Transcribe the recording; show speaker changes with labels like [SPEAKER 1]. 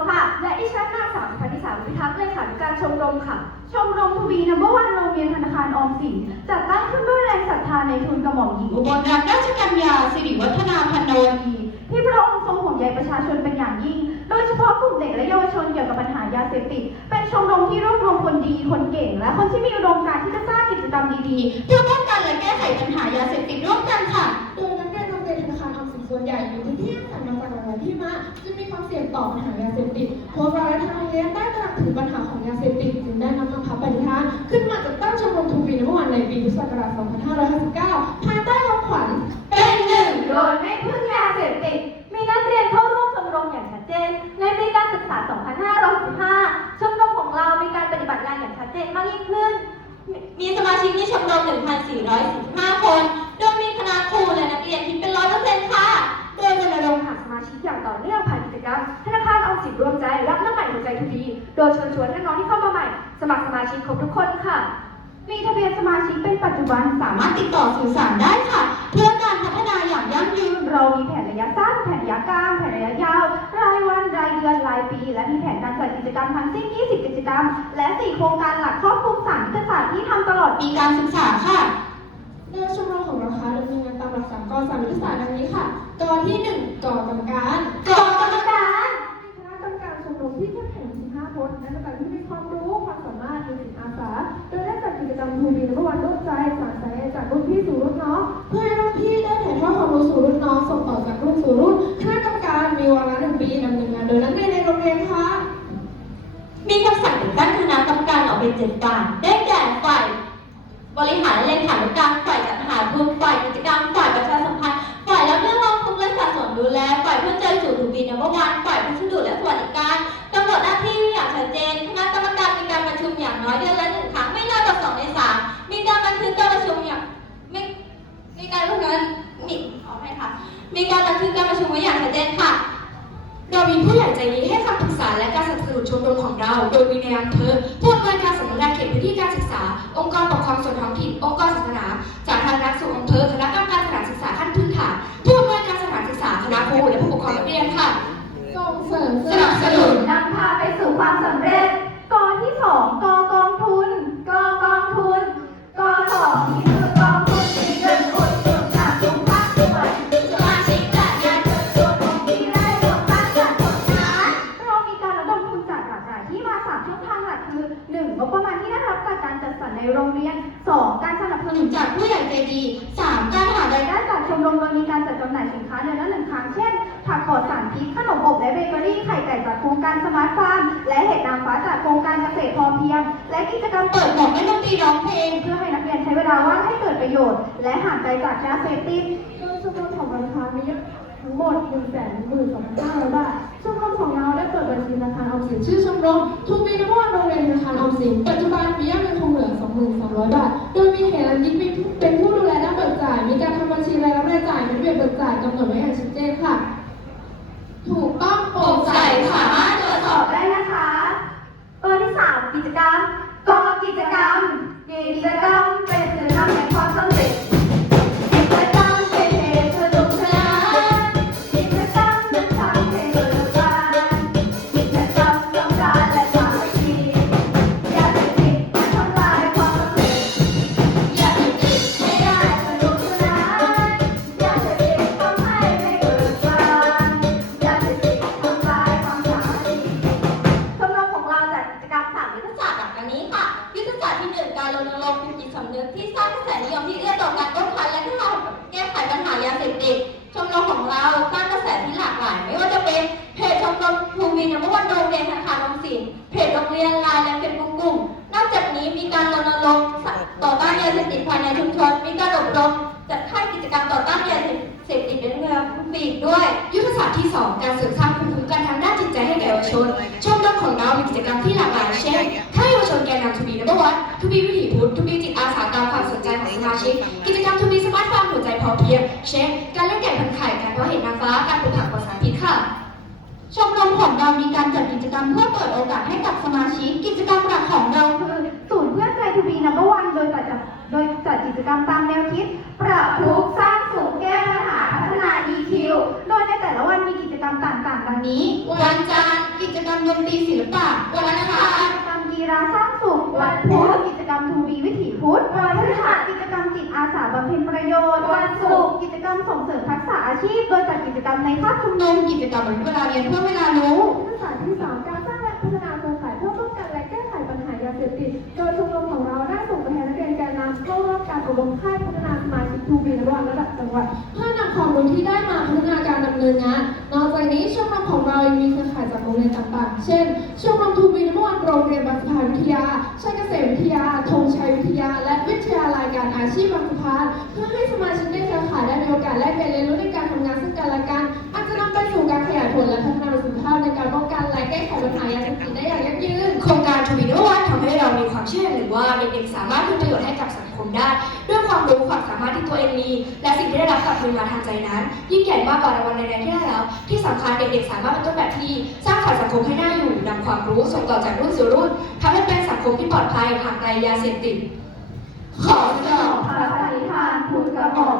[SPEAKER 1] มพันธ์ชมรมค่ะ และดิฉันนางสาวสุพนิสาวิทักษ์เลขาธิการชมรมค่ะ ชมรมทวีนัมเบอร์วันโรงเรียนธนาคารออมสินจัดตั้งขึ้นด้วยแรงศรัทธาในทุนกระหม่อมหญิง
[SPEAKER 2] อุบลรัตนราชกัญญาสิริวัฒนาพันโนน
[SPEAKER 1] ที่พระองค์ทรงห่วงใยประชาชนเป็นอย่างยิ่ง โดยเฉพาะกลุ่มเด็กและเยาวชนเกี่ยวกับปัญหายาเสพติด เป็นชมรมที่รวบรวมคนดีคนเก่ง และคนที่มีอุดมการณ์ที่จะสร้างกิจกรรมดีๆ
[SPEAKER 2] เพื่อป้องกันและแก้ วน
[SPEAKER 3] ใหญ่อยู่ในที่อาศัยมาจากหลายๆที่มาจึงมีความเสี่ยงต่อปัญหายาเสพติดพวกเราและทางโรงเรียนได้ตระหนักถึงปัญหาของยาเสพติดจึงได้นำคำพับปฏิทานขึ้นมาจัดตั้งชมรมทูบีนเมื่อวันในปีพุทธศักราช 2559 ภายใต้คำขวัญ
[SPEAKER 1] ๆเป็นหนึ่งโดยไม่พึ่งยาเสพติดมีนักเรียนเข้าร่วมชมรมอย่างชัดเจน ในปีการศึกษา 2565 ชมรมของเรามีการปฏิบัติงานอย่างชัดเจนมากยิ่งขึ้น
[SPEAKER 2] มีสมาชิกในชมรม 1,445 คน มัคร
[SPEAKER 1] สมาชิกครบทุกคนค่ะ มีทะเบียนสมาชิกเป็นปัจจุบันสามารถ
[SPEAKER 2] สามารถติดต่อสื่อสารได้ค่ะ เพื่อการพัฒนาอย่างยั่งยืน
[SPEAKER 1] เรามีแผนระยะสั้นแผนระยะกลางแผนระยะยาว รายวันรายเดือนรายปี และมีแผนการจัดกิจกรรมทั้งสิ้น 20 กิจกรรม และ 4 โครงการหลักครอบคลุม3ยุทธศาสตร์ที่ทำตลอดปี
[SPEAKER 2] ปีการศึกษาค่ะ
[SPEAKER 3] โดยชมรมของเราคะดำเนินงานตามหลักสามกสามยุทธศาสตร์ดังนี้ค่ะกที่1กกรรมการ
[SPEAKER 1] กองกรรมการ
[SPEAKER 3] ที่เข้มแข็ง15คนและกรรมกาที่มีความรู้ความสามารถมีจิตอาสาโดยได้จัดกิจกรรมทูบีนเมื่อวันร่วมใจสานสายจากรุ่นพี่สู่รุ่นน้องเพื่อให้รุ่นพี่ได้ถ่ายทอดความรู้สู่รุ่นน้องส่งต่อจากรุ่นสู่รุ่นคณะกรรมการมีวาระหนึ่งปีดำเนินงานโดยนักเรียนในโรงเรียนค่ะ
[SPEAKER 2] มีคำสั่งแต่งตั้งคณะกรรมการออกเป็นเจ็ดฝ่ายได้แก่ฝ่ายบริหารและเลขานุการ เด็นค่ะ เรามี
[SPEAKER 4] ผู้ใหญ่ใจดีให้คำปรึกษาและการสนับสนุนชมรมของเรา โดยมีในอำเภอผู้อำนวยการสำนักงานเขตพื้นที่การศึกษา องค์กรปกครองส่วนท้องถิ่น องค์กรศาสนาจากทางรัฐสู่อำเภอ คณะกรรมการสถานศึกษาขั้นพื้นฐาน ผู้อำนวยการสถานศึกษา คณะครูและผู้ปกครองนักเรียนค่ะ
[SPEAKER 3] ส่งเสริม
[SPEAKER 4] สนับสนุน
[SPEAKER 1] นำพาไปสู่ความสำเร็จ เช่น ผักปลอดสารพิษขนมอบและเบเกอรี่ไข่ไก่จากโครงการสมาร์ทฟาร์มและเห็ดนางฟ้าจากโครงการเกษตรพอเพียง และกิจกรรมเปิดหมวกเล่นดนตรีร้องเพลง เพื่อให้นักเรียนใช้เวลาว่างให้เกิดประโยชน์ และห่างไกลจากยาเสพติด
[SPEAKER 3] โดยชมรมของรานะคะมียอดทั้งหมด1 1 2 5 0 0บาทชมรมของเราได้เปิดบัญชีธนาคารออมสินชื่อชมรมทูบีนวันโรงเรียนธนาคารออมสินปัจจุบันมียอดเงินคงเหลือ 22,000 บาท โดยมีเหตุยิกเป็นผู้ดูแลด้านเบิกจ่ จกรร
[SPEAKER 1] มที่หลากหลายเช่น
[SPEAKER 4] ถ้าเยาวชนแกนนำทูบีนับอร์วันทูบีวิถีพุทธทูบีจิตอาสาตามความสนใจของสมาชิก กิจกรรมทูบีสมาร์ทฟาร์มหัวใจพอเพียง เช่น การเล่นไก่พันไข่การเพาะเห็ดนางฟ้า การปลูกผักปลอดสารพิษค่ะ
[SPEAKER 2] ชมรมของเรามีการจัดกิจกรรมเพื่อเปิดโอกาสให้กับสมาชิก กิจกรรมหลักของเรา
[SPEAKER 1] คือศูนย์เพื่อนใจทูบีนับอร์วันโดยจัดโดยจัดกิจกรรมตามแนวคิด ปรับทุกสร้างสุขแก้ปัญหาพัฒนา EQ โดยในแต่ละวันมีกิจกรรมต่างๆดังนี้
[SPEAKER 2] ดนตรีศิลปะวันอังคาร
[SPEAKER 1] กิจกรรมกีฬาสร้างสุขวันพุธกิจกรรมทูบีวิถีพุธวันพฤหัสกิจกรรมจิตอาสาบำเพ็ญประโยชน์วันศุกร์กิจกรรมส่งเสริมทักษะอาชีพโดยจัดกิจกรรมในภาคชุมนุมกิจกรรมเหมือนเวลาเรียนเพื่อเวลารู้
[SPEAKER 3] ทักษะที่สามการ การอบรมค่ายพัฒนาสมาชิกทูบีระดับระดับจังหวัด เพื่อนำความรู้ที่ได้มาพัฒนาการดำเนินงาน นอกจากนี้ชมรมของเรายังมีเครือข่ายจากโรงเรียนต่างๆ เช่น ชมรมทูบีนวันโรงเรียนบางสะพานวิทยาชัยเกษมวิทยาธงชัยวิทยา และวิทยาลัยการอาชีพบางสะพานเพื่อให้สมาชิกในเครือข่ายได้มีโอกาสแลกเปลี่ยนเรียนรู้ในการทำงานซึ่งกันและกันอาจจะนำไปสู่การขยายผลและพัฒนาประสิทธิภาพในการป้องกันและแก้ไขปัญหายาเสพติดได้อย่างยั่งยืน
[SPEAKER 4] โครงการทวีนวัฒน์ทำให้เรามีความเชื่อหรือว่าเด็กๆสามารถทำประ คมได้ ด้วยความรู้ความสามารถที่ตัวเองมี และสิ่งที่ได้รับกลับคืนมาทางใจนั้น ยิ่งใหญ่มากกว่ารางวัลใดๆที่ได้แล้วที่สำคัญเด็กๆสามารถเป็นต้นแบบที่สร้างสรรค์สังคมให้น่าอยู่นำความรู้ส่งต่อจากรุ่นสู่รุ่นทำให้เป็นสังคมที่ปลอดภัยห่างไกลยาเสพติด
[SPEAKER 1] ขอสนองพระนิทานคุณกระหม่อม